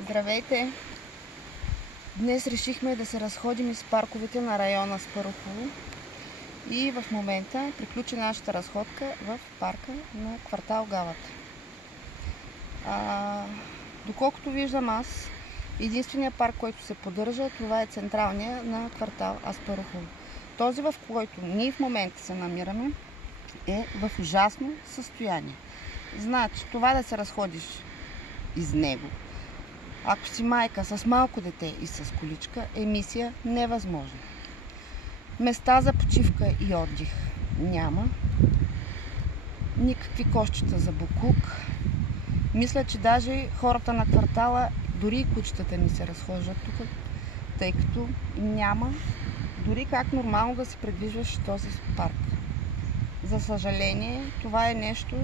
Здравейте! Днес решихме да се разходим из парковете на района Спарухово и в момента приключи нашата разходка в парка на квартал Галата. Доколкото виждам аз, единственият парк, който се поддържа, това е централния на квартал Аспарухово. Този, в който ние в момента се намираме, е в ужасно състояние. Значи, това да се разходиш из него, ако си майка с малко дете и с количка, е мисия невъзможна. Места за почивка и отдих няма. Никакви кошчета за боклук. Мисля, че даже хората на квартала, дори и кучетата ни се разхождат тук, тъй като няма дори как нормално да се придвижваш в този парк. За съжаление, това е нещо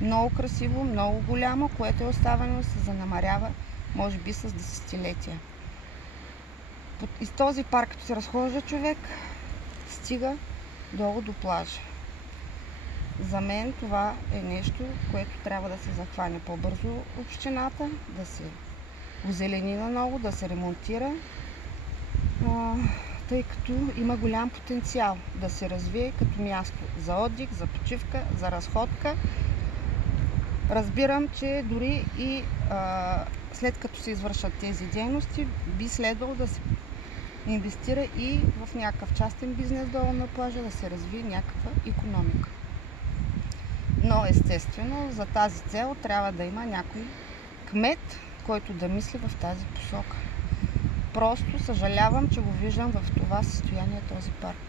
много красиво, много голямо, което е оставено да се занамарява, може би с десетилетия. Из този парк, като се разхожда човек, стига долу до плажа. За мен това е нещо, което трябва да се захване по-бързо общината, да се озелени наново, да се ремонтира, тъй като има голям потенциал да се развие като място за отдих, за почивка, за разходка. Разбирам, че дори и след като се извършат тези дейности, би следвало да се инвестира и в някакъв частен бизнес долу на плажа, да се развие някаква икономика. Но естествено, за тази цел трябва да има някой кмет, който да мисли в тази посока. Просто съжалявам, че го виждам в това състояние този парк.